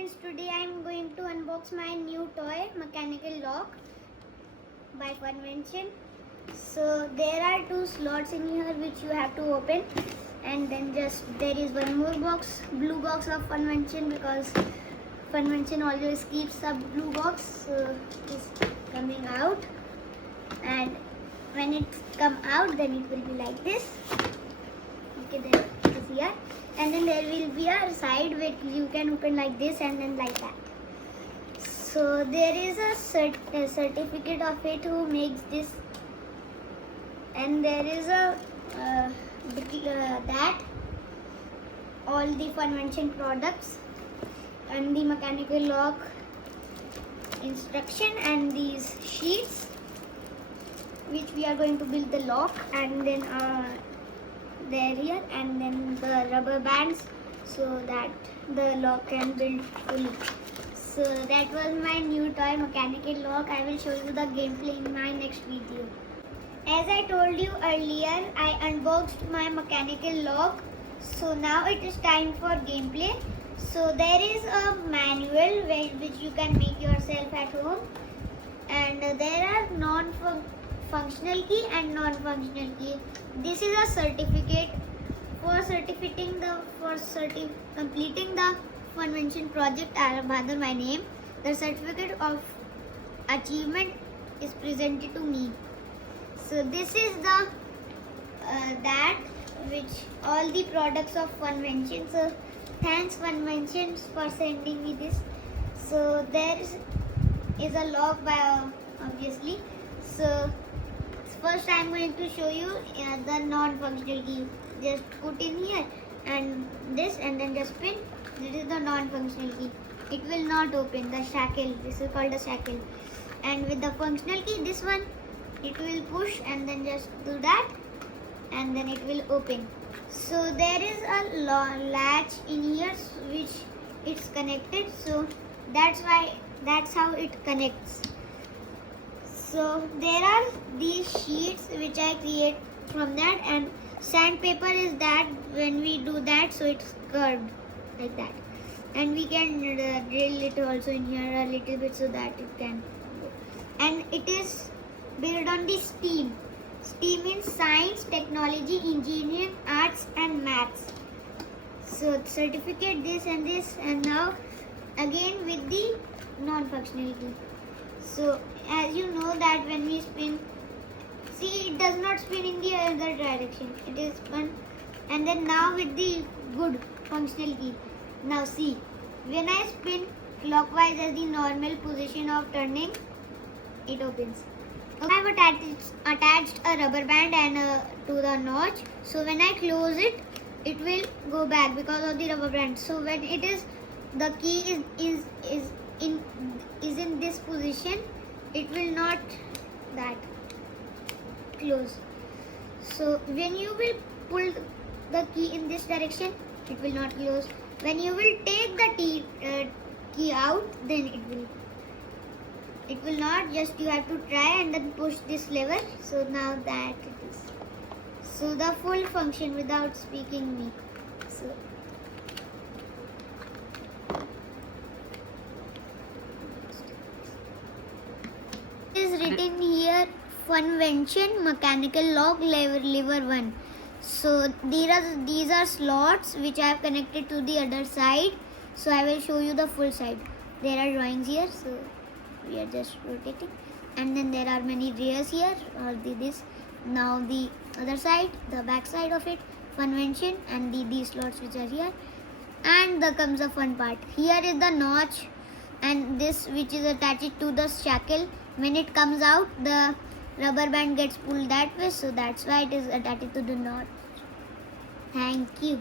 friends, today I am going to unbox my new toy mechanical lock by Funvention. So there are two slots in here which you have to open, and then just there is one more box, blue box of Funvention, because Funvention always keeps a blue box. So it's coming out, and when it come out then it will be like this. Okay, then it is here. And then there will be a side which you can open like this and then like that. So there is a certificate of it who makes this, and there is a that all the Funvention products and the mechanical lock instruction and these sheets which we are going to build the lock, and then there here, and then the rubber bands so that the lock can build fully. So that was my new toy mechanical lock. I will show you the gameplay in my next video. As I told you earlier, I unboxed my mechanical lock. So now it is time for gameplay. So there is a manual which you can make yourself at home, and there are functional key and non-functional key. This is a certificate for completing the Funvention project. Rather, my name. The certificate of achievement is presented to me. So this is the that which all the products of Funvention. So thanks Funvention for sending me this. So there is a lock by obviously. So first I am going to show you the non-functional key. Just put in here and this, and then just pin. This is the non-functional key. It will not open. The shackle. This is called a shackle. And with the functional key, this one, it will push and then just do that, and then it will open. So there is a latch in here which it's connected. So that's how it connects. So there are these sheets which I create from that, and sandpaper is that when we do that, so it's curved like that, and we can drill it also in here a little bit so that it can go. And it is built on the STEAM. STEAM means science, technology, engineering, arts and maths. So certificate this and this, and now again with the non-functional key. So as you know that when we spin, see, it does not spin in the other direction. It is spun, and then now with the good functional key. Now see, when I spin clockwise as the normal position of turning, it opens. Okay, I have attached a rubber band and to the notch. So when I close it, it will go back because of the rubber band. So when it is, the key is in this position, it will not that close. So when you will pull the key in this direction, it will not close. When you will take the key out, then it will not. Just you have to try and then push this lever. So now that it is. So the full function without speaking me. So is written here Funvention mechanical lock lever 1. So these are slots which I have connected to the other side. So I will show you the full side. There are drawings here, so we are just rotating, and then there are many rears here, or this. Now the other side, the back side of it, Funvention, and these slots which are here, and there comes the fun part. Here is the notch, and this which is attached to the shackle. When it comes out, the rubber band gets pulled that way, so that's why it is attached to the notch. Thank you.